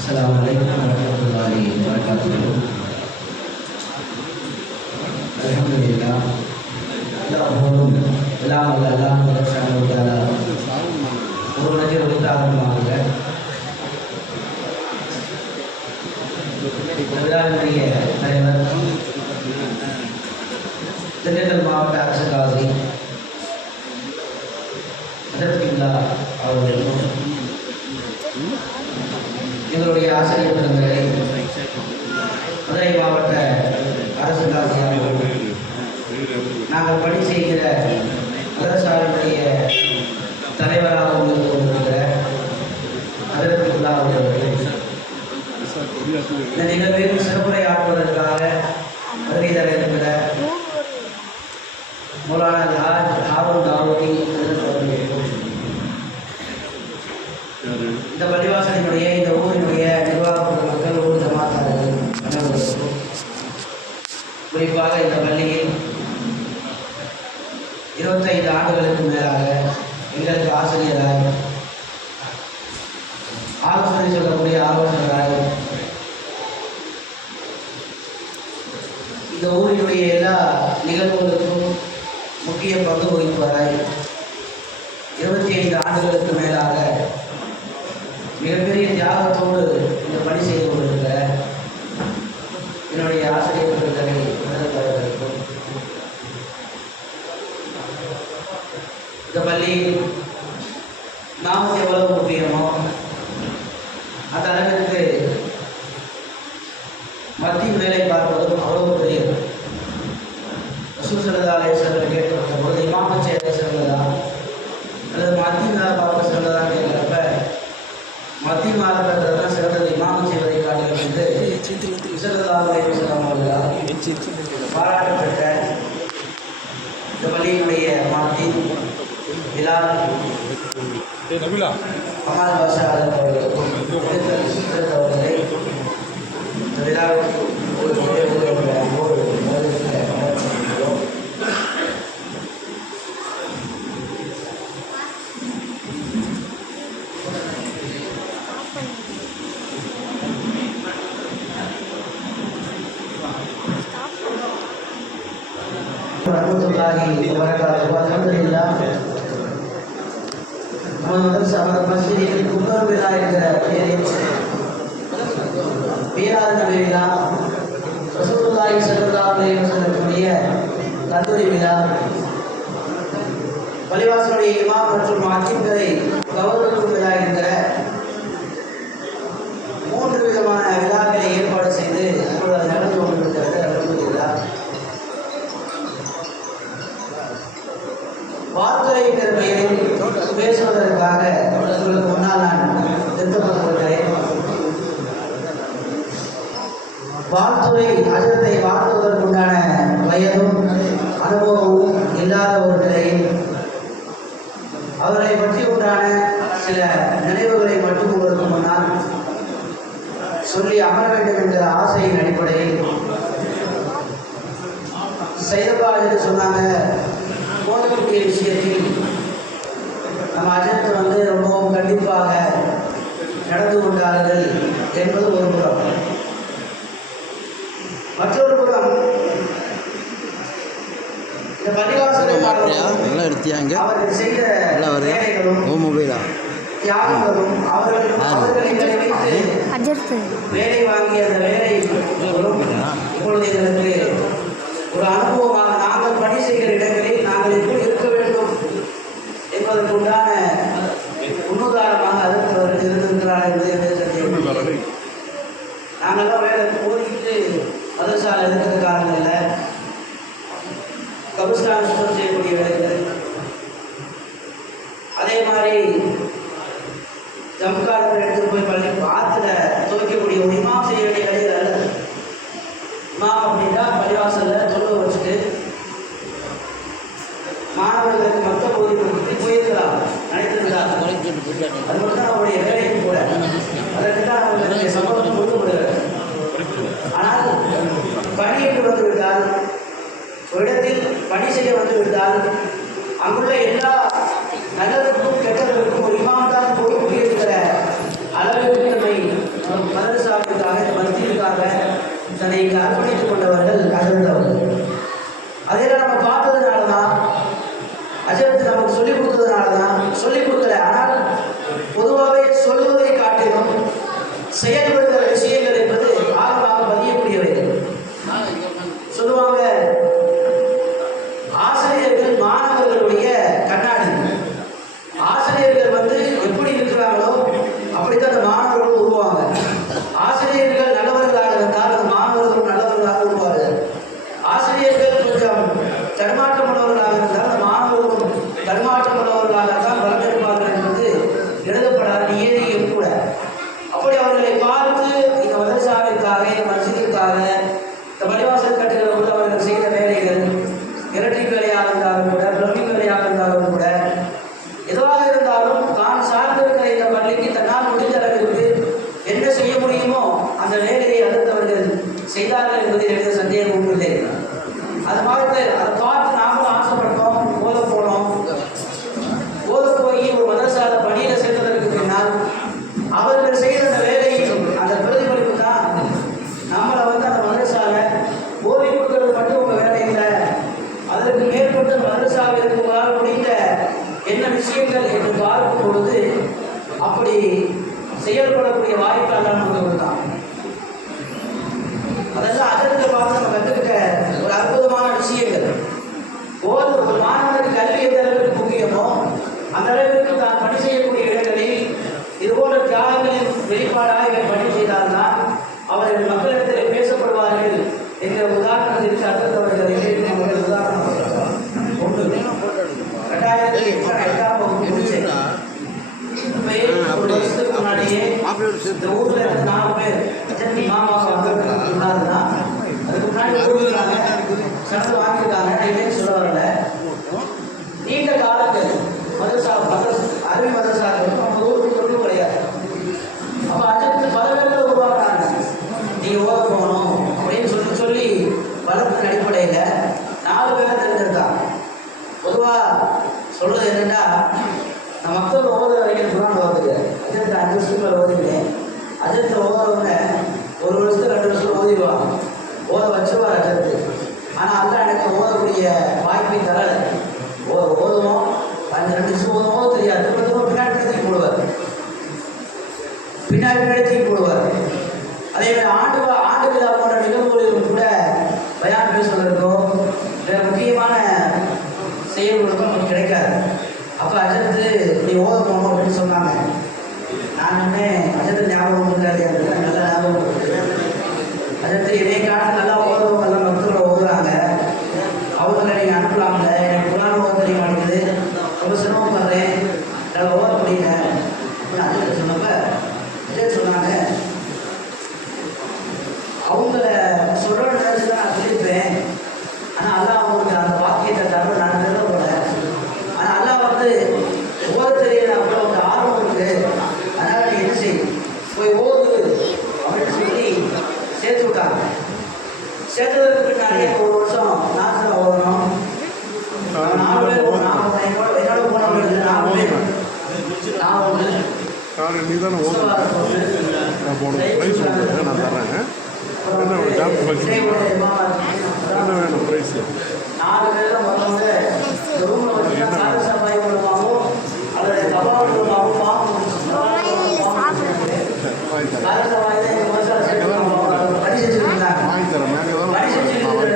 السلام عليكم ورحمة الله وبركاته. الحمد لله. எல்லாரும் எல்லாம் எல்லாம் ஒரு நஜர் உதாரணமாக விழாவினுடைய தலைவர் திண்டுக்கல் மாவட்ட அரசு காசி அதற்குள்ளா அவர்களுக்கும் எங்களுடைய ஆசிரியர் பெருமக்களை மதுரை மாவட்ட அரசு காசி அவர்கள் நாங்கள் பணி செய்கிற மதரசாவினுடைய தலைவராக இருந்து கொண்டிருக்கிற அதற்குள்ளா அவர்கள் இந்த நிகழ்வில் சிறப்புரை ஆற்றுவதற்காக வருகை தர இருக்கிற மௌலானா ஹாரூன் தாவூதி இந்த பள்ளிவாசலினுடைய இந்த ஊரினுடைய நிர்வாக மக்கள் ஊர் ஜமாத்தார்கள் அனைவருக்கும் குறிப்பாக இந்த பள்ளியில் 25 ஆண்டுகளுக்கு மேலாக எங்களுக்கு ஆசிரியராய் ஆலோசனை சொல்லக்கூடிய ஆலோசகராய் இந்த ஊரினுடைய எல்லா நிகழ்வுகளுக்கும் முக்கிய பங்கு வகிப்பவராய் 25 ஆண்டுகளுக்கு மேலாக மிகப்பெரிய தியாகத்தோடு இந்த பணி செய்து கொண்டிருக்கிற என்னுடைய ஆசிரியர் பெருமக்களை உணர்ந்தவர்களுக்கும் இந்த பள்ளி நாமக்கு எவ்வளவு முக்கியமோ அந்த அளவிற்கு மத்திய வேலை பார்ப்பதும் அவ்வளவு பெரியது. ரசூல் ஸல்லல்லாஹு அலைஹி வஸல்லம் கேட்கப்பட்ட பொழுது இமாமத் செய்ய சிறந்ததா அல்லது மத்திய வேலை பார்க்க சிறந்ததான்னு கேட்கிறப்ப மத்திய வேலை பார்க்கறது தான் சிறந்தது, இமாமத் செய்வதை காட்டுகிறது என்று ஸல்லல்லாஹு அலைஹி வஸல்லம் அவர்களால் பாராட்டப்பட்ட இந்த பள்ளியினுடைய மத்திய பிலால் அமால் பாஷா அவர்களை இந்த விழாவிற்கு மஸ்ஜிதில் குபர் விழா என்கிற பெயரில் மீலாது நபி விழா, ரசூலுல்லாஹி ஸல்லல்லாஹு அலைஹி வஸல்லமுடைய கல்லூரி விழா, பள்ளிவாசலுடைய இமாம் மற்றும் மாக்கிம்களை கௌரவிக்கும் விழா என்கிற 3 விதமான விழாக்களை ஏற்பாடு செய்து இப்பொழுது நடந்து கொண்டிருக்கிறது. அல்ஹம்துலில்லாஹ். வார்த்தை என்கிற பெயரில் பேசுவதற்காக உங்களுக்கு முன்னால் நான் நிறுத்தப்பட்டிருக்கிறேன். வாழ்த்துறை அஜத்தை வாழ்த்துவதற்குண்டான வயதும் அனுபவமும் இல்லாத ஒரு நிலையில் அவர்களை பற்றி உண்டான சில நினைவுகளை மட்டும் உங்களுக்கு முன்னால் சொல்லி அமர வேண்டும் என்ற ஆசையின் அடிப்படையில் சைதபாஜர் சொன்னாங்க, போதக்கூடிய விஷயத்தில் நம்ம அஜத்தை ரொம்பவும் கண்டிப்பாக நடந்து கொண்டார்கள் என்பது ஒரு புறம். மற்றொரு புறம் இந்த பள்ளிவாசலை அவர்கள் செய்த வேலைகளும் தியாகங்களும் அவர்களை வைத்து வேலை வாங்கிய அந்த வேலை இப்பொழுது எங்களுக்கு ஒரு அனுபவமாக நாங்கள் பணி செய்கிற இடங்களில் நாங்கள் எப்படி இருக்க வேண்டும் என்பதற்கு உண்டான முன்னுதாரணமாக அதற்கு அவர்கள் இருந்திருக்கிறார்கள் என்பதை நாங்கள்லாம் வேலை ஓடிக்கிட்டு மதரசாலை இருக்கிற காலங்களில் கபிஸ்தான் சுத்தம் செய்யக்கூடிய வேலைகள், அதே மாதிரி ஜம்காரத்தில் எடுத்துகிட்டு போய் பள்ளி ஆற்றுல துவைக்கக்கூடிய ஒரு இமாம் செய்ய வேண்டிய வேலைகள் அல்ல. இமாம் அப்படின்னா பள்ளிவாசலில் தொழுவ வச்சுட்டு மாணவர்களுக்கு மொத்த போதி போயிருக்கலாம் நினைத்திருந்தார். அது மட்டும் தான் அவருடைய வேலையும் கூட. அதற்கு தான் அவர்களுடைய சம்பளம் கொண்டு விடுகிறார். ஆனால் பணி என்று வந்து விட்டால், ஒரு இடத்தில் பணி செய்ய வந்து விட்டால், அங்குள்ள எல்லா நல்லதற்கும் கெட்டதற்கும் ஒரு இமாம் தான் பொறுப்பு இருக்கிற இங்கே அர்ப்பணித்துக் கொண்டவர்கள் அஜர்த்தவர்கள். அதையெல்லாம் நம்ம பார்த்ததுனால தான், அஜர்த்து நமக்கு சொல்லிக் கொடுத்ததுனால தான், சொல்லிக் கொடுக்கல. ஆனால் பொதுவாகவே சொல்வதை காட்டிலும் செயல்படுகிற விஷயங்கள் என்பது ஆழமாக பதியக்கூடியவைகள். சொல்லுவாங்க, ஆசிரியர்கள் மாணவர்களுடைய கண்ணாடி. ஆசிரியர்கள் எப்படி இருக்கிறாங்களோ அப்படித்தான் அந்த மாணவர்கள் உருவாங்க. ஆசிரியர்கள் நல்லவர்களாக இருந்தால் அந்த மாணவர்கள் நல்லவர்களாக உருவார்கள். ஆசிரியர்கள் கொஞ்சம் தடுமாற்றம் உள்ளவர்களாக இருந்தால் அந்த மாணவர்களும் தடுமாற்றம் உள்ளவர்களாகத்தான் வளர்ந்திருப்பார்கள் என்பது எழுதப்படாத நியதியும் கூட. அப்படி அவர்களை பார்த்து இந்த மதரசாவிற்காக, இந்த மஸ்ஜிதிற்காக, இந்த பள்ளிவாசல் கட்டுகிற போது அவர்கள் செய்த வேலைகள், எலக்ட்ரிக் வேலையாக இருந்தாலும் கூட, பிளம்பிங் வேலையாக இருந்தாலும் கூட, எதுவாக இருந்தாலும் தான் சார்ந்திருக்கிற இந்த பள்ளிக்கு தன்னால் முடிந்த அளவிற்கு என்ன செய்ய முடியுமோ அந்த வேலையை அடுத்தவர்கள் செய்தார்கள் என்பதில் எந்த சந்தேகமும் இல்லை. அது மாதிரி அதை பார்த்து நாமளும் ஆசைப்பட்டோம், ஓத போனோம். ஓத போய் ஒரு மதரசால பணியில் சேர்ந்ததற்கு பின்னால் அவர்கள் செய்த அந்த வேலையும் அந்த பிரதிபலிப்பு தான் நம்மளை அந்த மதரசால ஓதி கொடுக்கறது மட்டும் உங்கள் வேலை இல்லை, அதற்கு மேற்பட்ட மதரசாவிற்கு உங்களால் முடிந்த என்ன விஷயங்கள் என்று பார்க்கும் பொழுது அப்படி செயல்படக்கூடிய வாய்ப்பெல்லாம் நமக்கு தான். அதெல்லாம் அதற்கு பார்த்து நம்ம கற்றுக்கிட்ட ஒரு அற்புதமான விஷயங்கள். ஒரு மாணவனுக்கு கல்வி எந்த அளவுக்கு முக்கியமோ அந்த அளவுக்கு தான் பணி செய்யக்கூடிய இடங்களில் இதுபோன்ற தியாகங்களின் வெளிப்பாடாக இவர் பணி செய்தால்தான் அவர்கள் மக்களிடத்தில் பேசப்படுவார்கள் என்ற உதாரணத்திற்கு அடுத்தவர்கள் அவர்கள் உதாரணம் ஒன்று 2008ஆம் வகுப்பு முடிச்சேன். ஒரு வருஷத்துக்கு முன்னாடியே இந்த ஊர்ல இருந்து 4 பேர் மாமா சொன்னாருன்னா அதுக்கு முன்னாடி ஊருக்காங்க சனது வாங்கியிருக்காங்க. இல்லைன்னு சொல்ல வரல. நீண்ட காலங்கள் மதரசா அரபி மதரசாக்கள் நம்ம ஊருக்கு தொழில் கிடையாது. அப்போ அதுக்கு பல பேர்கள் உருவாக்குறாங்க. நீங்கள் ஓத போகணும் அப்படின்னு சொல்லி வளர்ப்பின் அடிப்படையில் 4 பேரை தெரிஞ்சிருக்காங்க. பொதுவாக சொல்றது என்னென்னா, நான் மக்கள் ஓதுற வரைக்கும் குரான் ஓதுது. அஜத்தை 5 வருஷத்துல ஓதிருக்கேன். அஜத்தை ஓதுறவங்க 1 வருஷத்துக்கு 2 வருஷம் ஓதிடுவாங்க. ஓத வச்சுருவார் அஜத்து. ஆனால் அல்ல எனக்கு ஓதக்கூடிய வாய்ப்பை தரலை. ஓதுவோம் 2 வருஷம் ஓதுவோம் தெரியாது. திரும்ப பின்னாடி தூக்கி போடுவார். பின்னாடி தூக்கி போடுவார். அதே மாதிரி ஆண்டு விழா போன்ற நிகழ்வுகளிலும் கூட பயான் பேசுவதற்கோ முக்கியமான செயல்களுக்கும் நமக்கு கிடைக்காது. அப்போ அஜத்து நீ ஓத போகணும் அப்படின்னு சொன்னாங்க. நான் என்ன அஜத்து ஞாபகம் இருக்காது, நல்லா ஞாபகம் இருக்குது. அஜத்து இதே காலம் நல்லா ஓதுவங்க எல்லாம் மக்களோட ஓதுறாங்க. அவங்கள நீங்கள் அனுப்பலாம்ல, எனக்கு குரான் ஓத தெரிய மாட்டேங்குது, ரொம்ப சிரமப்படுறேன், என்னால் ஓத முடியல அப்படின்னு அஜத்து சொன்னப்ப அஜத்து சொன்னாங்க, அவங்கள சொல்கிற நேரத்தில் நான் சொல்லியிருப்பேன். ஆனால் அல்லா அவங்களுக்கு அந்த வாக்கியத்தை தவிர நான் சொல்ல போல. ஆனால் அல்லா ஓத தெரியல, அவ்வளோ ஒரு ஆர்வம் இருக்குது, அதனால் நீ என்ன செய்யும் போய் ஓது அப்படின்னு சொல்லி சேர்த்து விட்டாங்க. சேர்த்ததுக்கு பின்னாடி 1 வருஷம் நாட்டில் ஓதணும். 4 பேர் என்னோட போனவங்க 4 பேர். நான் ஒன்று நீ தானே நான் போன ப்ரைஸ் நான் தர்றேன். என்ன ஜாப் என்ன வேணும் ப்ரைஸ்? 4 பேர் மொத்தம் ரூமில் வச்சு சாப்பாய் மூலமாகவும் அல்லது தபா மூலமாகவும்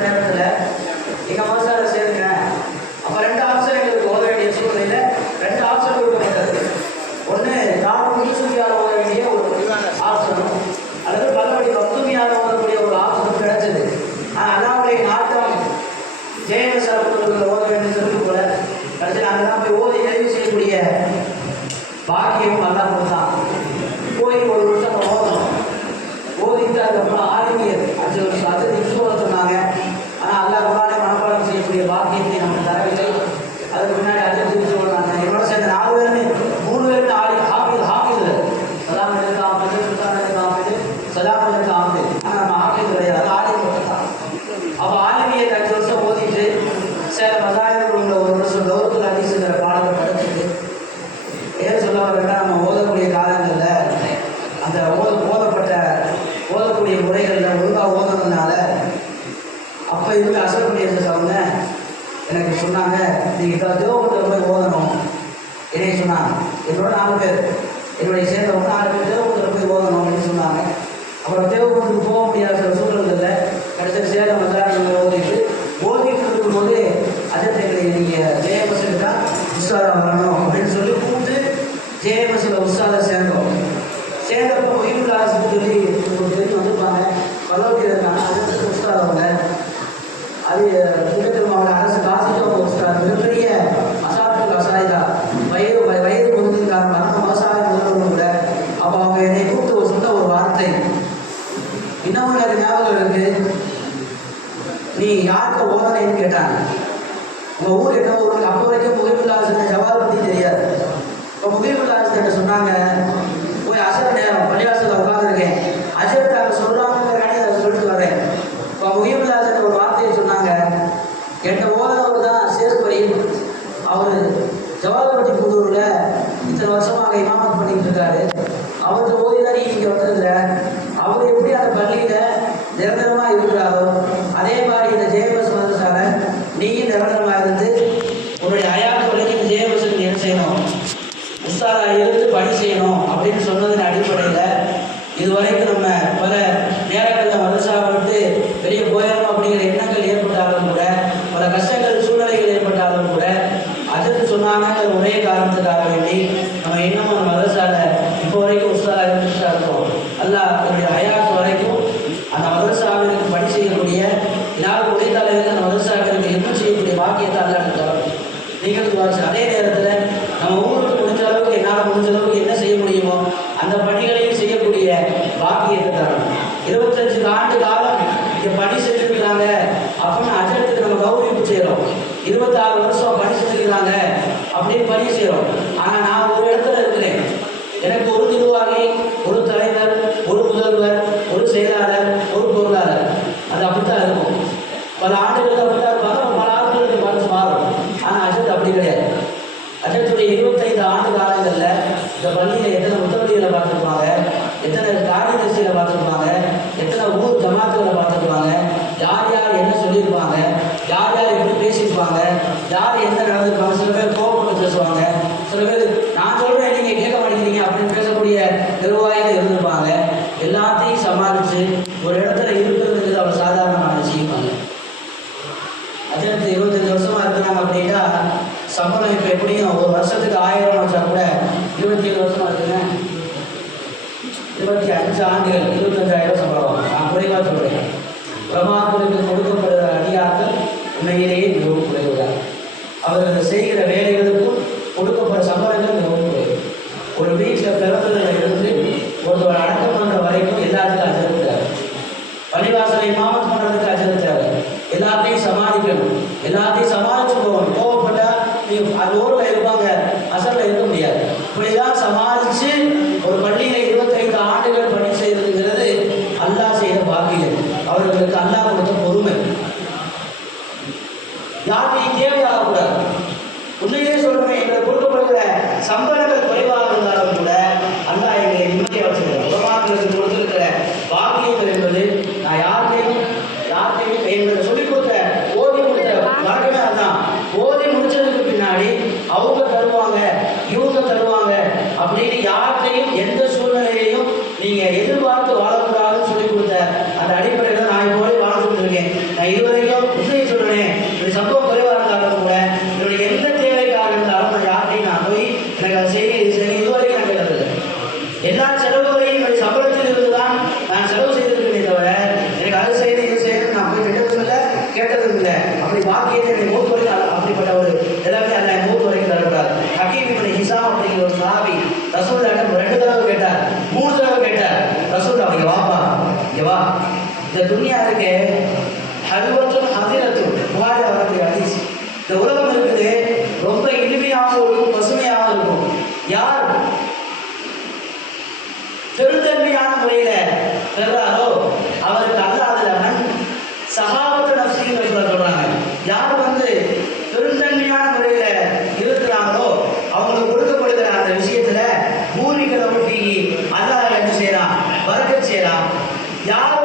நேரத்தில் எங்கள் மசாலா சேர்க்கிறேன். அப்போ 2 ஆப்ஷன் எங்களுக்கு ஓத வேண்டிய சூழ்நிலையில் 2 ஆப்ஷன் கொடுக்கப்பட்டது. ஒன்று தாழ்வு யூசுஃபியால் ஓத வேண்டிய ஒரு ஆப்ஷனும் அல்லது பல்லவடி மக்துமியால் ஓதக்கூடிய ஒரு ஆப்ஷனும் கிடைச்சது. ஆனால் அல்லாவுடைய நாட்டம் ஜெயமசாரத்தில் ஓத வேண்டும் சொல்லி போல கடைசியில் அங்கே தான் போய் ஓதி நிறைவு செய்யக்கூடிய பாக்கியம் அல்லா கொடுத்தான். போய் 1 வருஷம் ஓதணும். ஓதிட்டு அதுக்கப்புறம் ஆலிமியர் 5 வருஷம் அது இன்சூரன்ஸ் சொன்னாங்க. ஆனால் அல்லா குரானை மனப்பாடம் செய்யக்கூடிய பாக்கியத்தை நமக்கு தரவில்லை. அதுக்கு முன்னாடி அஜத்து சொன்னாங்க. என்னோட சேர்ந்த 4 பேருமே 3 பேருமே ஹாஃபிது சலாம் இருக்காமது, சுல்தான் இருக்காமது, சலாம் இருக்காமது. ஆனால் நம்ம ஹாஃபிது கிடையாது, ஆலிம் தான். அப்போ ஆலிமியர் 5 வருஷம் ஓதிட்டு சில மசாயர்கள் உள்ள 1 வருஷம் கௌரவத்தில் அதிசுங்கிற பாடத்தை படிச்சுட்டு ஏன் சொல்ல வரேன்னா, நம்ம ஓதக்கூடிய காலங்களில் அந்த ஓதக்கூடிய முறைகளில் ஒழுங்காக ஓதுனதுனால சொன்னாங்க, நீங்கள் தேவபுரத்தில் போய் ஓதணும். என்னை சொன்னாங்க, என்னோட 4 பேர், என்னுடைய சேர்ந்தவங்க 4 பேர் தேவபுரத்தில் போய் ஓதணும் அப்படின்னு சொன்னாங்க. அப்புறம் தேவபுரத்துக்கு போக முடியாத சில சூழ்நிலைகளில் கடைசியில் சேலம் வந்தால் ஓதிட்டு இருக்கும்போது அஜத்தை நீங்கள் ஜெயபஸ்ஸுக்கு தான் உஸ்தாதா வரணும் அப்படின்னு சொல்லி கூப்பிட்டு ஜெயபஸ்ஸில் உஸ்தாதா சேர்ந்தோம். சேர்ந்தப்போ உயிர்லாசுன்னு சொல்லி ஒரு தெரிஞ்சு வந்திருப்பாங்க, பகவத்கீதை இருக்காங்க, அதுக்கு உஸ்தாதவங்க. அது திட்டத்தில் மாவட்ட அரசு காசிட்டு அவங்க உஸ்தாத், மிகப்பெரிய அசாத்துக்கு அசாயிதா, வயது பொருந்தின் காரணமாக விவசாய முதல்வர்கள் கூட. அப்போ அவங்க என்னை கூப்பிட்டு சொன்ன ஒரு வார்த்தை இன்னமும் எனக்கு ஞாபகம் இருக்கு. நீ யாருக்கு ஓதனைன்னு கேட்டாங்க. உங்கள் ஊர் என்ன ஊருக்கு? அப்போ வரைக்கும் முகிபுல்லாசன் ஜவால் பற்றி தெரியாது. இப்போ முகிபுல்லாசன் சொன்னாங்க, போய் அசர் நேரம் பள்ளிவாசலில் உட்காந்துருக்கேன், அஜர் அவங்க சொல்கிறாங்கன்னு அதை சொல்லிட்டு வரேன். இப்போ முகிபுல்லாசன் ஒரு வார்த்தையை சொன்னாங்க, என்னை ஓதனவர் தான் சேஸ்வரி, அவர் ஜவால்பட்டி புதூரில் இத்தனை வருஷமாக இமாமத் பண்ணிட்டு இருக்காரு, அவருக்கு ஓதி தான் நீ இங்கே வந்திருக்கிற. அவர் எப்படி அந்த பள்ளியில் நிரந்தரமாக இருக்கிறாரோ அதே மாதிரி இந்த ஜெயபஸ் மதரசால நீயும் நிரந்தரமாக இருந்து உன்னுடைய அயாத்து வரைக்கும் இந்த ஜெயபஸுக்கு என்ன செய்யணும், உஸ்தாதா இருந்து பணி செய்யணும் அப்படின்னு சொன்னதின் அடிப்படையில் இதுவரைக்கும் நம்ம பல நேரங்களில் மதரசாவை விட்டு வெளியே போயிடணும் அப்படிங்கிற எண்ணங்கள் ஏற்பட்டாலும் கூட, பல கஷ்டங்கள் சூழ்நிலைகள் ஏற்பட்டாலும் கூட, அதற்கு சொன்னாங்க ஒரே காரணத்துக்காக வேண்டி நம்ம இன்னும் அந்த மதரசாவில் இப்போ வரைக்கும் உஸ்தாதா இருந்துட்டு இருக்கோம். அல்லாஹ் என்னுடைய ஹயாத் வரைக்கும் அந்த மதரசாவிற்கு பணி செய்யக்கூடிய யார் உடைத்தாளருக்கு அந்த மதரசாவிற்கு என்ன செய்யக்கூடிய வாக்கியத்தை அல்லாஹ் தரும். நீங்கள் அதே நேரத்தில் நம்ம ஊருக்கு முடிஞ்ச அளவுக்கு என்னால் முடிஞ்ச அளவுக்கு என்ன செய்ய முடியுமோ அந்த பணிகளையும் செய்யக்கூடிய வாக்கியத்தை தரும். 25 ஆண்டு காலம் இங்கே பணி செஞ்சுருக்காங்க அப்படின்னு அஜத்துக்கு நம்ம கௌரவிப்பு செய்கிறோம். 26 வருஷம் பணி செஞ்சுருக்காங்க அப்படின்னு பணி செய்கிறோம். ஆனால் நான் ஒரு இடத்துல இருக்கிறேன், எனக்கு ஒரு நிர்வாகி, ஒரு தலைவர், ஒரு முதல்வர், ஒரு செயலாளர், ஒரு பொருளாளர், அது அப்படித்தான் இருக்கும். பல ஆண்டுகள் அப்படித்தான் இருப்பாங்க, பல ஆண்டுகளுக்கு மனசு மாறும். ஆனால் அஜத் அப்படி கிடையாது. அஜத்துடைய 25 ஆண்டு காலங்களில் இந்த பள்ளியில் எத்தனை முத்தவடிகளை பார்த்துருப்பாங்க, எத்தனை காரியதர்சிகளை பார்த்துருப்பாங்க, எத்தனை ஊர் ஜமாத்துகளை பார்த்துருப்பாங்க, யார் யார் என்ன சொல்லியிருப்பாங்க, யார் யார் எப்படி பேசியிருப்பாங்க, யார் என்ன நடந்திருப்பாங்க. சில பேர் கோபப்பட்டு பேசுவாங்க, சில பேர் நான் சொல்கிறேன் நீங்கள் கேட்க மாட்டேங்கிறீங்க அப்படின்னு பேசக்கூடிய நிர்வாகிகள் இருந்திருப்பாங்க. எல்லாத்தையும் சமாளித்து ஒரு இடத்துல இருக்கிறதுங்கிறது அவ்வளோ சாதாரணமான விஷயமாங்க. அஜத்து 25 வருஷமாக இருக்கிறாங்க அப்படின்னா சம்பளம் இப்போ எப்படியும் ஒரு வருஷத்துக்கு 1000 வச்சா கூட 27 வருஷமாக இருக்குங்க, 25 ஆண்டுகள் 25,000 சம்பளம். நான் குறைவாக சொல்கிறேன். பிரமாக்களுக்கு கொடுக்கப்படுகிற அடியார்கள் உண்மையிலேயே மிகவும் குறைவுதான். அவர்கள் செய்கிற வேலைகளுக்கும் கொடுக்கப்படுற சம்பளங்கள் மிகவும் குறைவு. ஒரு வீட்டில் பிறந்ததில் இருந்து ஒருவர் அடக்கம் பண்ணுற வரைக்கும் எல்லாத்துக்கும் அஜர் தேவை. பள்ளிவாசலை இமாமத் பண்ணுறதுக்கு அஜர் தேவை. எல்லாத்தையும் சமாளிக்கணும், எல்லாத்தையும் சமாளிச்சு போகணும். கோவப்பட்டா அது ஊரில் இருப்பாங்க, அசலில் இருக்க முடியாது. இப்படிதான் சமாளித்து ஒரு பள்ளியில் 25 ஆண்டுகள் பணி செய்யறதுங்கிறது அல்லாஹ் செய்த பாக்கியம். அவர்களுக்கு அல்லாஹ் கொடுத்த பொறுமை. யாருக்கும் தேவையாகக்கூடாது. உண்மையிலே சொல்றேன், எங்களுக்கு கொடுக்கப்படுகிற சம்பளங்கள் குறைவாக இருந்தாலும் கூட அல்லாஹ் எங்களை நிம்மதியாக வச்சுக்கிறார். உலமாக்களுக்கு கொடுத்திருக்கிற பாக்கியங்கள் என்பது நான் யார்கிட்டையும் எங்களை சொல்லிக் கொடுத்த ஓதி கொடுத்த வழக்கமே அதுதான். ஓதி முடிச்சதுக்கு பின்னாடி அவங்க தருவாங்க, இவங்க தருவாங்க அப்படின்னு யார்கிட்டையும் எந்த சூழ்நிலையையும் நீங்கள் எதிர்பார்த்து வாழக்கூடாதுன்னு சொல்லிக் கொடுத்த அந்த அடிப்படையில் நான் இப்போ வாழ்ந்துட்டு இருக்கேன். நான் இதுவரைக்கும் உண்மையை சொல்றேன், இந்த சம்பவம் குறைவாக இருந்தாலும் கூட என்னுடைய எந்த தேவைக்காக இருந்தாலும் நான் யார்கிட்டையும் நான் போய் எனக்கு அதை செய்ய இதுவரைக்கும் நான் கேட்டதில்லை. எல்லா செலவுகளையும் என்னுடைய சம்பளத்தில் இருந்துதான் நான் செலவு செய்திருக்கேனே தவிர எனக்கு அது செய்து இது செய்யணும் நான் போய் கேட்டதும் இல்லை கேட்டதும் இல்லை. அப்படி பாக்கியத்தை என்னை மூத்து வரைக்கும் அப்படிப்பட்ட ஒரு எல்லாமே அல்ல மூத்து வரைக்கும் தரக்கூடாது. ஹக்கீம் இப்னு ஹிசாம் அப்படிங்கிற ஒரு சஹாபி ரசூலுல்லாஹ் 2 தடவை கேட்டார், 3 தடவை கேட்டார். ரசூல் அவங்க வாப்பா இங்கே வா, இந்த துன்யா இருக்கே ஹல்வத்தும் ஹதிரத்தும் புகாரி வரக்கூடிய ஹதீஸ். இந்த உலகம் இருக்குது, ரொம்ப இனிமையாகவும் இருக்கும், பசுமையாகவும் இருக்கும். யார் பெருந்தன்மையான முறையில பெறாரோ அவருக்கு அல்லாதவன் சகாபத்து நஃப்ஸின்னு சொல்றாங்க. யார் பெருந்தன்மையான முறையில இருக்கிறாங்களோ அவங்களுக்கு கொடுக்கப்படுகிற அந்த விஷயத்துல பூமிக்கிற ஒட்டி அல்லாஹ் என்ன செய்யலாம், பரக்கத் செய்யலாம். யார்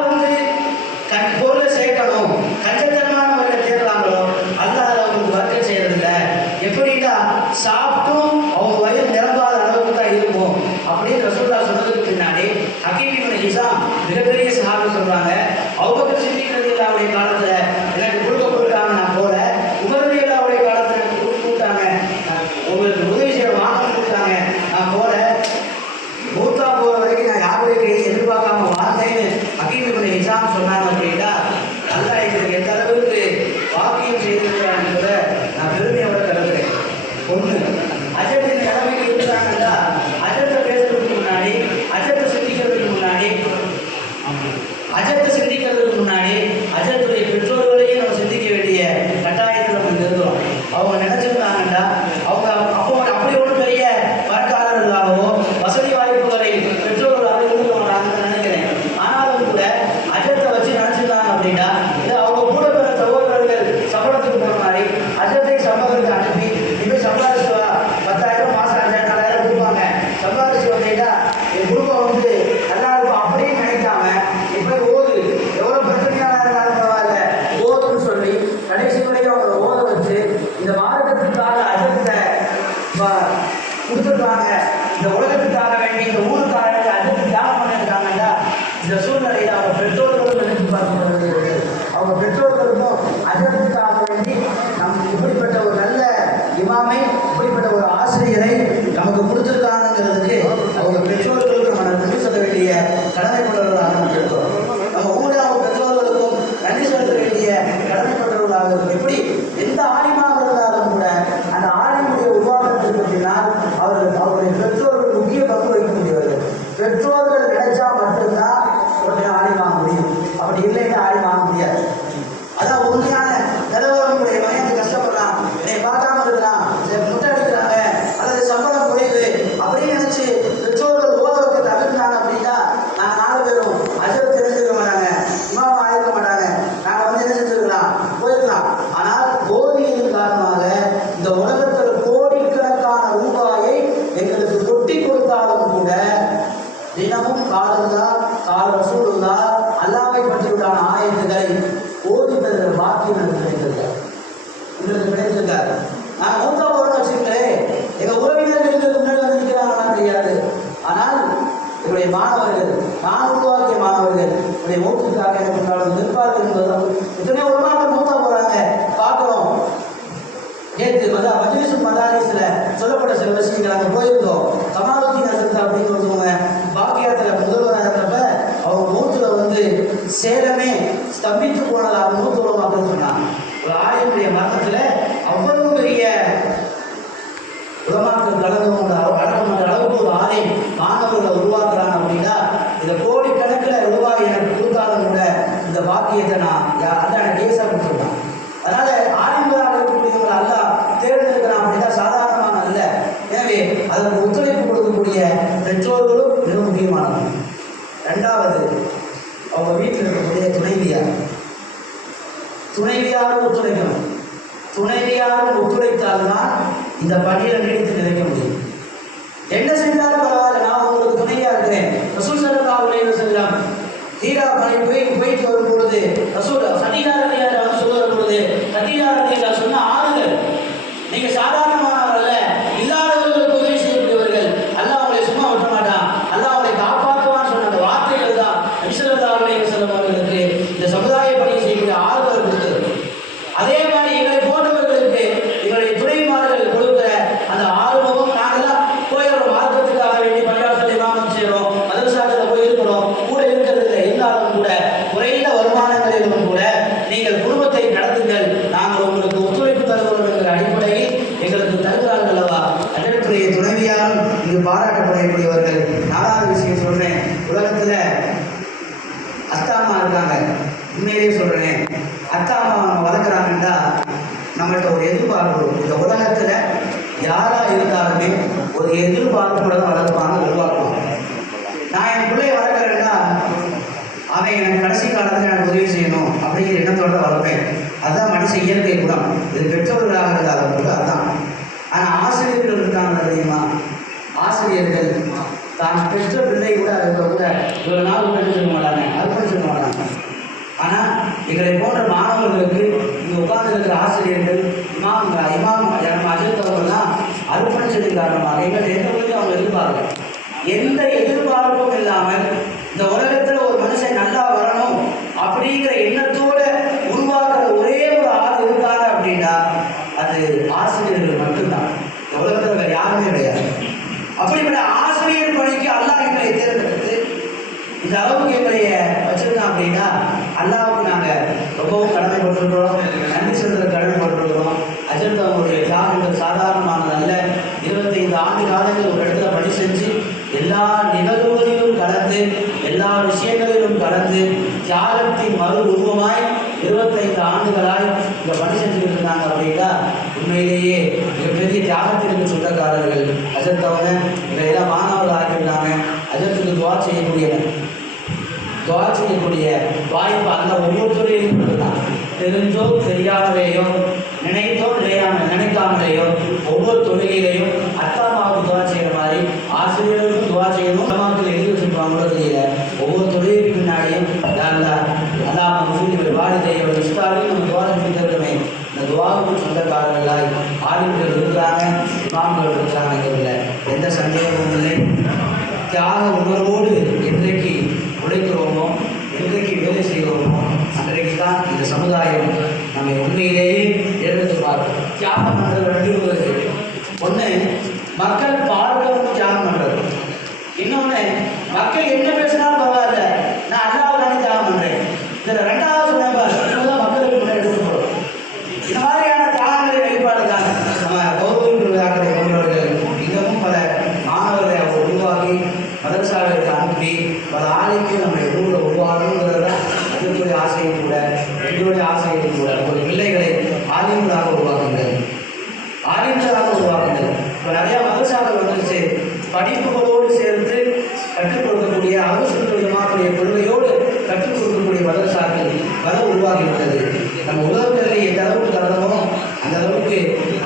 பொருளை சேர்க்கணும், கஞ்சத்தனமான முறையில் தேடுறாங்களோ அல்லாஹ் அவங்களுக்கு பரக்கத் செய்யலாம். மிகப்பெரிய சஹாபி சொல்றாங்க, அபூபக்கர் சித்திக் ரலியல்லாஹு காலத்துல எனக்கு கொடுக்கப்பட்டாங்க, நான் போல. உமர் ரலியல்லாஹு காலத்துல எனக்கு கொடுத்தாங்க, உங்களுக்கு உதவி செய்ய வாங்க கொடுத்தாங்க, நான் போல. மூத்தா போற வரைக்கும் நான் யாருடைய கையை எதிர்பார்க்காம வாழ்ந்தேன்னு ஹக்கீம் இப்னு ஹிஷாம் சொன்னாங்க. அப்படின்னா அல்லாஹ் எங்களுக்கு எந்த அளவுக்கு வாக்கியம் செய்திருக்கிறான் என்பதை நான் பெருமையோட கருதுகிறேன். ஒன்று, அஜத்தின் கடமைக்கு இருக்கிறாங்கன்னா அஜத்தை பேசுறதுக்கு முன்னாடி, அஜத்தை சிந்திக்கிறதுக்கு முன்னாடி அஜத்துடைய பெற்றோர்களையும் நம்ம சிந்திக்க வேண்டிய கட்டாயத்தில் நம்ம இருக்கிறோம். அவங்க நினைச்சிருந்தாங்கன்னா அவங்க அப்படி ஒன்றும் பெரிய பணக்காரர்களாகவோ வசதி வாய்ப்புகளை பெற்றோர்களாக இருக்க மாட்டாங்கன்னு நினைக்கிறேன். ஆனாலும் கூட அஜத்தை வச்சு நினைச்சிருந்தாங்க அப்படின்னா இது அவங்க கூட பிற சகோதரர்கள் சம்பளத்துக்கு போன மாதிரி அஜத்தை சம்பளத்துக்கு அனுப்பி இப்போ சம்பாதிச்சு வா, 10,000 மாதம் 5,000 கொடுப்பாங்க, சம்பாதிச்சு வந்தீங்கன்னா என் குடும்பம் வந்து நல்லா இருக்கும் அப்படின்னு நினைக்காம இப்போ ஓது, எவ்வளோ பிரச்சனையாக இருந்தாலும் பரவாயில்ல ஓதுன்னு சொல்லி கடைசி வரைக்கும் அவங்களை ஓத வச்சு இந்த மார்க்கத்துக்காக அஜத்தை கொடுத்துருக்காங்க. இந்த உலகத்துக்காக வேண்டி, இந்த ஊருக்காக வேண்டி அஜத்தை தியாகம் பண்ணியிருக்காங்கன்னா இந்த சூழ்நிலையில் அவங்க பெற்றோர்களும் நினைச்சு பார்க்க வேண்டியது. அவங்க பெற்றோர்களுக்கும் அஜத்துக்காக வேண்டி நம்ம இப்படிப்பட்ட ஒரு நல்ல இமாமை, இப்படிப்பட்ட ஒரு ஆசிரியரை நமக்கு கொடுத்துருக்காங்கிறதுக்கு அவங்க பெற்றோர்களுக்கு நம்ம நன்றி சொல்ல வேண்டிய கடமைப்பட்டவர்களாக நம்ம இருக்கிறோம். நம்ம ஊரில் அவங்க பெற்றோர்களுக்கும் நன்றி சொல்ல வேண்டிய கடமைப்பட்டவர்களாக இருக்கும். எப்படி எந்த ஆலிமாக இருந்தாலும் கூட அந்த ஆலிமுடைய உருவாக்கத்திற்கு பின்னால் அவருடைய பெற்றோர்கள் முக்கிய பங்கு வைக்க முடியாது. பெற்றோர்கள் நினைச்சா மட்டும்தான் உடனே ஆலிமாக முடியும், அப்படி இல்லைன்னா ஆலிமாக முடியாது. அதான் உண்மையான நிலவரம். மகன் கஷ்டப்படுறான், என்னை பார்க்காம இருக்கிறான், முட்டை அடிக்கிறாங்க அல்லது சம்பளம் குறையுது அப்படின்னு நினைச்சு பெற்றோர்கள் ஓத வைக்க தவிர்த்தாங்க அப்படின்னா நாங்கள் 4 பேரும் அஜர் தெரிஞ்சுக்க மாட்டாங்க, இமாம் ஆயிருக்க மாட்டாங்க, நாங்கள் வந்து என்ன செஞ்சுருக்கலாம், போயிருக்கலாம். ஆனால் போதியின் காரணமாக இந்த உலகத்தில் கோடிக்கணக்கான ரூபாயை எங்களுக்கு கொட்டி கொடுத்தாலும் கூட தினமும் காலந்தா கால ரசூலுல்லா அல்லாஹ்வை பற்றியுள்ள ஆயத்துகளை ஓதி தருகிற பாக்கியம் எனக்கு கிடைத்திருக்காரு. நான் மூத்தா போறோம்னு வச்சுக்கிறேன், எங்க உறவினர்கள் முன்னாடி வந்து நிற்கிறாங்கன்னு தெரியாது. ஆனால் என்னுடைய மாணவர்கள், நான் உருவாக்கிய மாணவர்கள் என்னுடைய மூத்துக்காக எனக்கு முன்னாடி நிற்பார்கள் என்பதும் எத்தனையோ உலமாக்கள் மூத்தா போறாங்க பார்க்கிறோம். நேற்று மஜ்லிஸ் மதாரிஸ்ல சொல்லப்பட்ட சில விஷயங்கள் அங்கே போயிருந்தோம். கமாலுத்தீன் ஹசரத் அப்படின்னு ஒருத்தவங்க பாக்கியத்தில் முதல்வராக இருந்தப்ப அவங்க மூத்துல வந்து சேலமே ஸ்தம்பித்து போனதாக மூத்த உலமாக்கள் சொன்னாங்க. ஒரு ஆயுடைய மரணத்தில் அவ்வளவு பெரிய உலமாக்கள் கலந்தவங்க அடக்கம் அளவுக்கு ஒரு ஆலை மாணவர்களை உருவாக்குறாங்க அப்படின்னா இந்த கோடிக்கணக்கில் ரூபாய் எனக்கு கொடுத்தாலும் கூட இந்த பாக்கியத்தை நான் அதான் கேஸாக கொடுத்துருக்கான். அதனால ஆலிம்களாக இருக்கக்கூடியவங்களை அல்லா தேர்ந்தெடுக்கிறான் அப்படின்னா சாதாரணமான அல்ல. எனவே அதற்கு ஒத்துழைப்பு கொடுக்கக்கூடிய பெற்றோர்களும் மிக முக்கியமானது. 2வது, அவங்க வீட்டில் இருக்கக்கூடிய துணைவியாரும் ஒத்துழைக்கணும். துணைவியாரும் ஒத்துழைத்தால்தான் இந்த பணியில் நீடித்து நிலைக்க முடியும். என்ன செஞ்சாலும் பரவாயில்ல, நான் உங்களுக்கு துணைவியா இருக்கிறேன். ரசூல் ஸல்லல்லாஹு அலைஹி வஸல்லம் ஹீரா பணி போயிட்டு வரும் பொழுது ரசூல் சதீகா ரலியல்லாஹு அன்ஹா சொல்லுற பொழுது சதீகா ரலியல்லாஹு சொன்ன ஆறுதல், நீங்க சாதாரணமானவர் அல்ல, இல்லாதவர்களுக்கு உதவி செய்யக்கூடியவர்கள், அல்லாஹ் உங்களை சும்மா விட மாட்டான், அல்லாஹ் உங்களை காப்பாற்றுவான்னு சொன்ன அந்த வார்த்தைகள் தான் நபி ஸல்லல்லாஹு அலைஹி வஸல்லம் அவர்களுக்கு இந்த சமுதாய பணி செய்யக்கூடிய ஆறுதல் கொடுத்தது. அதே மாதிரி எங்களை போன்றவர்களுக்கு எங்களுடைய துணைமார்கள் கொடுக்கிற அந்த ஆர்வமும், நாங்கள்லாம் போயிடுறோம் மார்க்கத்துக்காக வேண்டி பள்ளிவாசல் இமாமத் செய்கிறோம், மதரசாக்களில் போய் இருக்கிறோம், கூட இருக்கிறது இல்லை, இருந்தாலும் கூட குறைந்த வருமானங்களிலும் கூட நீங்கள் குடும்பத்தை நடத்துங்கள், நாங்கள் உங்களுக்கு ஒத்துழைப்பு தருகிறோம் என்கிற அடிப்படையில் எங்களுக்கு தருகிறார்கள் அல்லவா. அதற்குரிய துணைவியாரும் இங்கு பாராட்டப்படக்கூடியவர்கள். 4வது விஷயம் சொல்றேன், உலகத்தில் அத்தாமா இருக்காங்க. உண்மையிலேயே சொல்றேன், அத்தாமா அவங்க வளர்க்குறாங்கன்னா நம்மள்கிட்ட ஒரு எதிர்பார்ப்பு. இந்த உலகத்தில் யாராக இருந்தாலுமே ஒரு எதிர்பார்ப்போட தான் வளர்ப்பாங்க, உருவாக்குவாங்க. நான் என் பிள்ளைய வளர்க்குறேன்னா அவன் எனக்கு கடைசி காலத்தில் எனக்கு உதவி செய்யணும் அப்படிங்கிற எண்ணத்தோட வளர்ப்பேன். அதுதான் மனுஷ இயற்கை குணம். இது பெற்றோர்களாக இருந்தாலும் அதுதான். ஆனால் ஆசிரியர்கள் இருக்காங்க தெரியுமா, ஆசிரியர்கள் தான் பெற்ற பிள்ளை கூட இவ்வளோ நாள் கூட எடுத்துக்க மாட்டாங்க, அர்ப்பணிச்சுக்க மாட்டாங்க. ஆனால் எங்களை போன்ற மாணவர்களுக்கு இங்கே உட்கார்ந்து இருக்கிற ஆசிரியர்கள் இமாம் நம்ம அஜித்தவங்கள்லாம் அர்ப்பணிச்சதின் காரணமாக எங்கள் எந்த அவங்க எதிர்பார்க்க எந்த எதிர்பார்ப்பும் இல்லாமல் இந்த உலகத்துல ஒரு மனுஷன் நல்லா வரணும் அப்படிங்கிற எண்ணத்தோட உருவாக்குற ஒரே ஒரு ஆள் இருக்காங்க அப்படின்னா அது ஆசிரியர்கள் மட்டும்தான். இந்த உலகத்துல வேற யாருமே கிடையாது. அப்படிப்பட்ட ஆசிரியர் பணிக்கு அல்லாஹ் எங்களை தேர்ந்தெடுத்து இந்த அளவுக்கு எங்களைய வச்சிருக்கான் அப்படின்னா அல்லாவுக்கு நாங்கள் ரொம்பவும் கடமைப்பட்டிருக்கிறோம், நன்றி செலுத்துறது கடமைப்பட்டிருக்கிறோம். அஜர்த் அவங்களுடைய தியாகங்கள் சாதாரணமானது அல்ல. 25 ஆண்டு காலங்கள் ஒரு இடத்துல பணி செஞ்சு எல்லா நிகழ்வுகளிலும் கலந்து எல்லா விஷயங்களிலும் கலந்து தியாகத்தின் மறு உருவமாய் 25 ஆண்டுகளாய் இந்த பணி செஞ்சுக்கிட்டு இருந்தாங்க அப்படின்னா உண்மையிலேயே மிகப்பெரிய தியாகத்திற்கு சொந்தக்காரர்கள். அஜர்த் அவங்க இவையெல்லாம் மாணவர்கள் ஆக்கியிருந்தாங்க. அஜர்த்துக்கு துவா செய்யக்கூடிய வாய்ப்பு அந்த ஒவ்வொருத்தரையும் கொடுக்கலாம். தெரிஞ்சோ தெரியாமலேயோ நினைத்தோ நினைக்காமலேயோ ஒவ்வொரு தொழுகையிலையும் அத்தாமாவுக்கு துவா செய்கிற மாதிரி ஆசிரியர்களுக்கும் துவா செய்யணும். அம்மாவுக்கு எழுதி வச்சுருப்பாங்களோ தெரியல. ஒவ்வொரு தொழுகைக்கு பின்னாடியும் அல்லாஹ் முஸ்லிம்கள் வாலிதையோட இஸ்தாலையும் நம்ம துவா செஞ்சு தருக்கமே. இந்த துவாவுக்கு சொந்தக்காரர்களாய் ஆளுநர்கள் இருக்கிறாங்க, இமாம்கள் இருக்கிறாங்கிறதுல எந்த சந்தேகமும் இல்லை. தியாக உணர்வோடு என்றைக்கு உழைக்கிறோமோ, என்றைக்கு வேலை செய்கிறோமோ, அன்றைக்கு தான் இந்த சமுதாயம் நம்ம உண்மையிலேயே எடுத்து பார்க்கணும். தியாகம் பண்ணுறது 2 உள்ளது. ஒன்று மக்கள் பார்க்கவும் தியாகம் பண்ணுறது, இன்னொன்று மக்கள் என்ன பேசினாலும் பரவாயில்ல நான் அல்லாஹ்வுக்காக தியாகம் பண்ணுறேன். இதில் 2வது சொன்னால் மக்களுக்கு முன்னாடி எடுத்து போகிறோம். இந்த மாதிரியான தியாகங்களை வெளிப்பாடு தான் நம்ம கௌரவ விழாக்களை கொண்டவர்கள் இன்னமும் பல மாணவர்களை அவர் உருவாக்கி மதரசாவிற்கு அனுப்பி பல ஆலைக்கு நம்ம ஊரில் உருவாகணுங்கிறது தான் அதற்குரிய ஆசையும் கூட, எங்களுடைய ஆசையும் கூட. ஒரு பிள்ளைகளை ஆலிம்களாக உருவாக்குங்கள், ஆலிம்களாக உருவாக்குங்கள். இப்போ நிறையா மதரசாக்கள் வந்துருச்சு. படிப்புகளோடு சேர்த்து கற்றுக் கொடுக்கக்கூடிய அவசரமாக கொள்கையோடு கற்றுக் கொடுக்கக்கூடிய மதரசாக்கள் பல உருவாகிவிட்டது. நம்ம உலகத்தில் எந்த அளவுக்கு தரணுமோ அந்த அளவுக்கு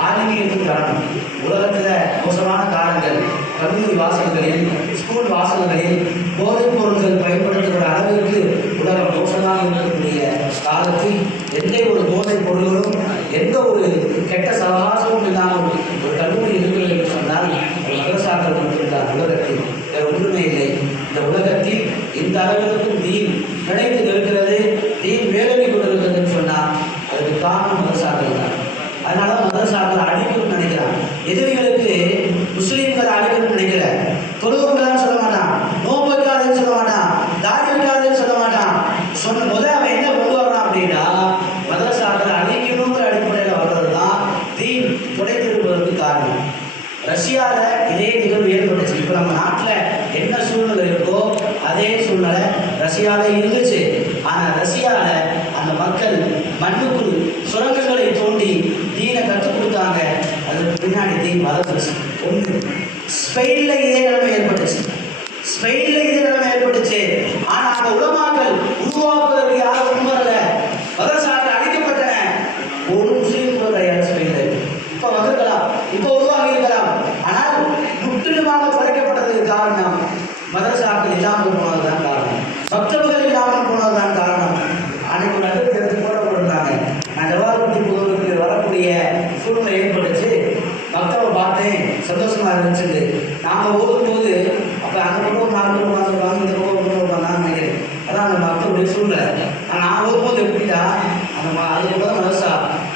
ஆலிமியத்தும் தரணும். உலகத்தில் மோசமான காலங்கள், கல்லூரி வாசல்களில் ஸ்கூல் வாசல்களில் போதைப் பொருட்கள் பயன்படுத்துகிற அளவிற்கு உலகம் மோசமாக இருக்கக்கூடிய காலத்தில் எந்த ஒரு போதைப் பொருள்களும் எந்த ஒரு கெட்ட சகாசமும் இல்லாமல் ஒரு கல்லூரி இருக்கிறது என்று சொன்னால் மதரசாக்கள் மட்டும்தான் உலகத்தில். வேறு ஒன்றுமே இல்லை. இந்த உலகத்தில் இந்த அளவிற்கும் தீன் கிடைத்து இருக்கிறது, தீன் வேதனை கொண்டிருக்கிறதுன்னு சொன்னால் அதுக்கு காரணம் மதரசாக்கள் தான். அதனால மதரசாக்கள் அழிக்கணும்னு நினைக்கிறான். எதிரிகளுக்கு முஸ்லீம்கள் அழிக்கணும்னு நினைக்கிற, தொழுவுக்காரன்னு சொல்ல மாட்டான், நோன்பு வைக்காதுன்னு சொல்ல மாட்டான், தாடி வைக்காதுன்னு சொல்ல மாட்டான். முதல் அவன் என்ன கொண்டு வர்றான் அப்படின்னா மதரசாக்கள் அழிக்கணுங்கிற அடிப்படையில் வர்றது தான் தீன் துடைத்திருப்பதற்கு காரணம். ரஷ்யாவில் இதே நிகழ்வு ஏற்பட்டுச்சு. இப்போ நம்ம நாட்டில் என்ன சூழ்நிலை இருக்கோ அதே சூழ்நிலை ரஷ்யாவில் இருந்துச்சு. ஆனால் ரஷ்யாவில் அந்த மக்கள் மண்ணுக்குள் சுரங்கங்களை தோண்டி தீனை கற்றுக் கொடுத்தாங்க. அதுக்கு பின்னாடி தீன் வளர்ந்துச்சு. ஒன்று ஸ்பெயினில் இதே நிலைமை ஏற்பட்டுச்சு. ஆனால் அந்த உலமாக்கள் உருவாக்குவதற்கு யாரும் முன்வரல. மதரசாக்கள் அழிக்கப்பட்டன. ஒரு முஸ்லீம் கூட கிடையாது ஸ்பெயினில். இப்போ வந்திருக்கலாம், இப்போ உருவாகி இருக்கலாம். ஆனால் முற்றிலுமாக குறைக்கப்பட்டதுக்கு காரணம் மதரசாக்கள் இல்லாமல் போனதுதான் காரணம், மக்தபுகள் இல்லாமல் போனதுதான் காரணம். அன்னைக்கு ஒரு அடுத்த எடுத்து போடப்பட்டிருந்தாங்க. நான் ஜவாஹர்பட்டி புதூருக்கு வரக்கூடிய சூழ்நிலை ஏற்பட்டுச்சு. மக்தபை பார்த்தேன், சந்தோஷமா இருந்துச்சு. நாங்கள் ஓடும்போது அப்போ அந்த பக்கம் 4 பேர் உட்காந்துருப்பாங்க, இந்த பக்கம் உட்காந்து நினைக்கிறேன். அதான் அந்த மக்களுடைய சூழ்நிலை. நான் ஓடும்போது எப்படின்னா அதுக்கு போது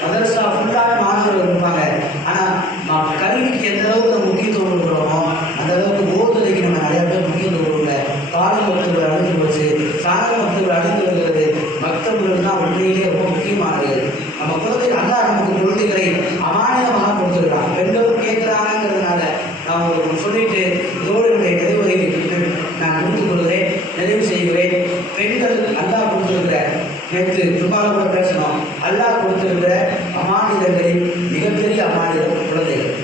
மதரசா ஃபுல்லாக மாணவர்கள் இருப்பாங்க. ஆனால் கல்விக்கு எந்த அளவுக்கு நம்ம முக்கியத்துவம் கொடுக்குறோமோ அந்த அளவுக்கு ஓதுவதைக்கு நம்ம நிறையா பேர் முக்கியத்துவம் கொடுக்கல. காலை மக்தபுகள் அழிந்து போச்சு, சாயங்கால மக்தபுகள் அழிந்து வருகிறது. மக்தபுகள் தான் உண்மையிலேயே ரொம்ப முக்கியமானது. நம்ம குழந்தை அல்லா நமக்கு குழந்தைகளை அமானியமாக கொடுத்துருக்கான். பெண்களும் கேட்குறாங்கிறதுனால நான் உங்களுக்கு சொல்லிட்டு இதோடு என்னுடைய நிறைவுரை நான் முடித்துக் கொள்கிறேன், நிறைவு செய்கிறேன். பெண்கள் அல்லா கொடுத்துருக்கிற, நேற்று துபால கூட பேசணும், அல்லாஹ் கொடுத்திருக்கிற அமானிதங்களில் மிகப்பெரிய அமானிதம் குழந்தைகள்.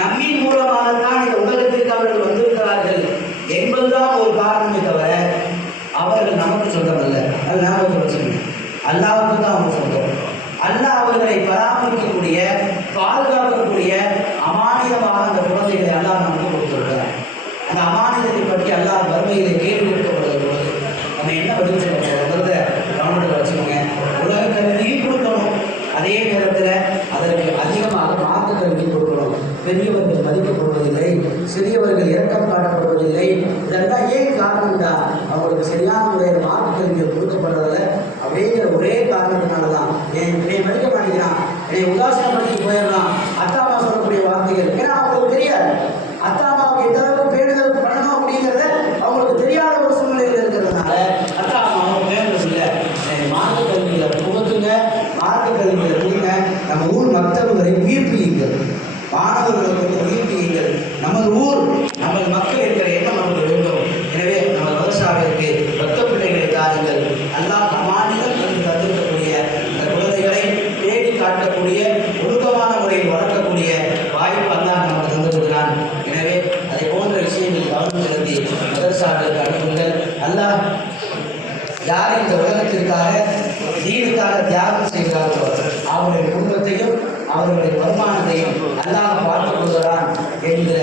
நம்மின் மூலமாகத்தான் இந்த உலகத்திற்கு அவர்கள் வந்திருக்கிறார்கள் என்பதுதான் ஒரு காரணமே தவிர அவர்கள் நமக்கு சொந்தம் அல்ல. அது ஞாபகத்தை வச்சுக்கணும். அல்லாஹ்வுக்கு தான் அவங்க சொந்தம். அல்லாஹ் அவர்களை பராமரிக்கக்கூடிய, பாதுகாக்கக்கூடிய அமானிதமாக அந்த குழந்தைகளை அல்லாஹ் நமக்கு கொடுத்திருக்கிறார். அந்த அமானிதத்தை பற்றி அல்லாஹ் வறுமையிலே கேள்வி கேட்கப்படுவது போது நம்ம என்ன பதில் சொல்லுறத கவனத்தில் வச்சுக்கோங்க. உலக கல்வியும் கொடுக்கணும், அதே நேரத்தில் அதற்கு அதிகமாக மார்க்க கல்வியும் கொடுக்கணும். பெரியவர்கள் மதிக்கப்படுவதில்லை, சிறியவர்கள் இரக்கம் காட்டப்படுவதில்லை. இதெல்லாம் ஏன் காரணம்டா அவங்களுக்கு சரியான முறையில் மார்க்க கல்விகள் கொடுக்கப்படுறதில்ல அப்படிங்கிற ஒரே காரணத்தினால தான். என்னை மதிக்க மாட்டேங்கிறான், என்னை உதாசீனப்படுத்தி போயிடலாம், அத்தா அம்மா சொல்லக்கூடிய வார்த்தைகள். ஏன்னா அவங்களுக்கு தெரியாது அத்தா அம்மாவுக்கு எந்த அளவுக்கு பேணுதல் பண்ணணும் அப்படிங்கிறத அவங்களுக்கு தெரியாத ஒரு சூழ்நிலையில் இருக்கிறதுனால அத்தா அம்மாவும் பேணுதல் இல்லை. மார்க்க கல்விகளை புகுத்துங்க, மார்க்க கல்விகளை கொடுங்க. நம்ம ஊர் மக்தபுகளை உயிர்ப்பியுங்கள், மாணவர்களுக்கு உயிர்ப்பியுங்கள். நமது ஊர் நமது மக்கள் இருக்கிற எண்ணம் நமக்கு வேண்டும். எனவே நமது மதரசாவிற்கு பக்த பிள்ளைகளை தாருங்கள். அல்லாஹ் மாநிலம் என்று தந்திருக்கக்கூடிய இந்த குழந்தைகளை தேடி காட்டக்கூடிய ஒழுக்கமான முறையில் வளர்க்கக்கூடிய வாய்ப்பு அல்லாஹ் நமக்கு தந்திருக்கிறான். எனவே அதை போன்ற விஷயங்கள் கவனம் செலுத்தி மதரசாவிற்கு அனுப்புங்கள். அல்லாஹ் யார் இந்த உலகத்திற்காக தீனுக்காக தியாகம் செய்கிறார்களோ அவருடைய குடும்பத்தையும் அவர்களுடைய வருமானத்தையும் அல்லாஹ் பார்த்துக் கொள்கிறான் என்கிற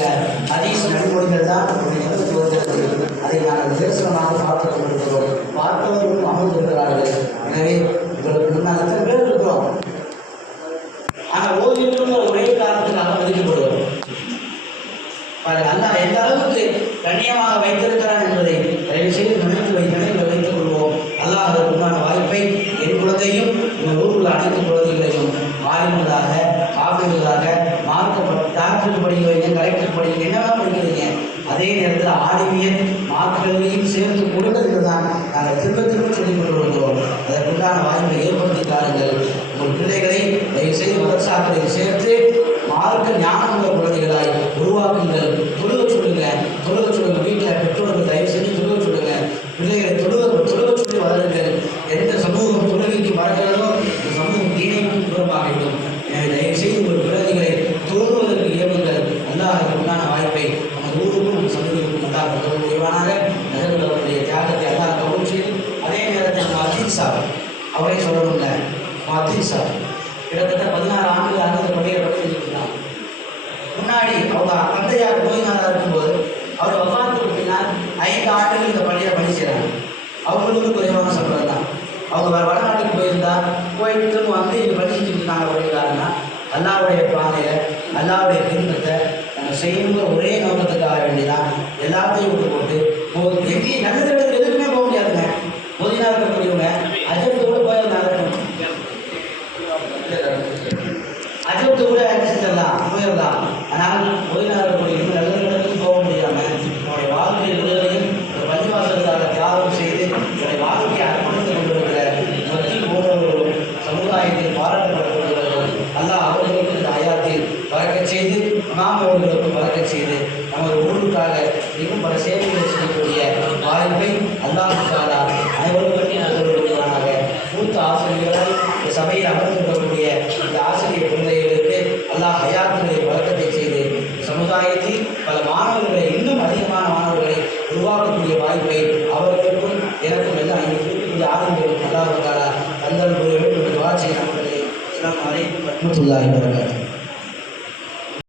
ஹதீஸ் நன்மொழிகள் தான் வருகிறது. அதை நாங்கள் நிதர்சனமாக பார்த்துக் கொண்டிருக்கிறோம். பார்ப்பவர்களும் அமர்ந்திருக்கிறார்கள். எனவே இவர்களுக்கு முன்னால் எத்தனை பேர் இருக்கிறோம், ஆனால் ஓய்வுள்ள ஒரே காரணத்துக்காக மதிக்கப்படுவோம். அல்லாஹ் எந்த அளவுக்கு கண்ணியமாக வைத்திருக்கிறான் என்பதை தயவு செய்து நினைவில் வைத்துக் கொள்வோம். அல்லாஹ் அதற்குண்டான வாய்ப்பை என் குழந்தையும் இந்த ஊருள்ள அனைத்து குழந்தைகளையும் ஆய்வுகளாக ஆய்வுகளாக டாக்டருக்கு படிக்க வைங்க, கலெக்டருக்கு படிக்க என்னெல்லாம் படிக்கிறீங்க, அதே நேரத்தில் ஆளுமையல் மார்க்கல்வியும் சேர்த்து கொடுக்கிறது தான் நாங்கள் திரும்ப திரும்ப சொல்லிக் கொண்டு வருகிறோம். அதற்குண்டான வாய்ப்பை ஏற்படுத்தி தாருங்கள். உங்கள் பிள்ளைகளை தயவு செய்து மதரசாக்களில் சேர்த்து மார்க்க ஞானமுள்ள குழந்தைகளாய் உருவாக்குங்கள். தொழுக சொல்லுங்க, வீட்டில் பெற்றோர்கள் தயவு செஞ்சு தொழுக சொல்லுங்க. பிள்ளைகளை தொழுக சொல்லி வளருங்கள். எந்த சமூகம் தொழுகைக்கு மறக்கிறதோ இந்த சமூகம் தீனைக்கும் தூரமாகிவிடும். எனவே தயவு செய்து ஒரு குழந்தைகளை தொழுவதற்கு ஏவுங்கள். அல்லாஹ் உண்டான வாய்ப்பை நமது ஊருக்கும் நம்ம சமூகத்துக்கும் அல்லாஹ் கபூல் செய்வானாக. நகர்களுடைய தியாகத்தை அல்லாஹ் கபூல் செய்து அதே நேரத்தில் நம்ம அஜீத் சார் அவரே சொல்லணும்ல, அஜீத் சார் கிட்டத்தட்ட 16 ஆண்டுகளாக இந்த பள்ளியை படிச்சிருக்கிறார். முன்னாடி அவங்க தந்தையார் நோயினாராக இருக்கும்போது அவர் வஃபாத்துக்கு பின்னால் 5 ஆண்டுகள் இந்த பள்ளியை படிக்கிறாங்க. அவங்களுக்கும் குறைவான சம்பளம் தான். அவங்க வேறு வடநாட்டுக்கு போயிட்டு திரும்ப வந்து இங்கே படிச்சுட்டு இருக்காங்க அப்படிங்கிறாங்கன்னா அல்லாவுடைய பாதையில் அல்லாவுடைய திருமணத்தை நம்ம செய்யணுங்கிற ஒரே நோக்கத்துக்காக வேண்டிதான் எல்லாத்தையும் விட்டு போட்டு எங்கேயும் நல்லது எதுக்குமே போக முடியாதுங்க. மோதினா இருக்கக்கூடியவங்க அஜப்து கூட போயிருந்தாங்க, அஜப்து கூட செஞ்சிடலாம் போயிடலாம். ஆனால் மோதினா இருக்கக்கூடியவங்க நல்லது போக முடியாமல் நம்முடைய வாழ்க்கை முழுவதையும் ஒரு பள்ளிவாசலுக்காக தியாகம் செய்து என்னுடைய வாழ்க்கையை அர்ப்பணித்துக் கொண்டிருக்கிற மக்கள் போன்றவர்களும் சமுதாயத்தில் பாராட்டப்படக்கூடியவர்கள் அல்லாஹ் அவர்களுக்கு இந்த ஹயாத்தில் பறக்கச் செய்து நாம் அவர்களுக்கு பறக்கச் செய்து நமது ஊருக்காக இன்னும் பல சேவைகளை செய்யக்கூடிய வாய்ப்பை அல்லாஹுக்காக அனைவருக்கும் நல்குவதற்காக மூத்த ஆசிரியர்களால் இந்த சபையில் அமர்ந்திருக்கக்கூடிய இந்த ஆசிரியர் குழந்தைகளுக்கு அல்லாஹ் ஹயாத்துகளை பறக்கத்தை செய்து சமுதாயத்தில் பல மாணவர்களை இன்னும் அதிகமான மாணவர்களை உருவாக்கக்கூடிய வாய்ப்பை அவர்களுக்கும் எனக்கும் எல்லாம் இருக்கக்கூடிய ஆளுநர்களுக்கும் அல்லாஹுக்காக தந்தல் ஒரு வாட்சியை நமக்கு இஸ்லாம் அலைக்கும் வரஹ்மத்துல்லாஹி வபரகாத்துஹு.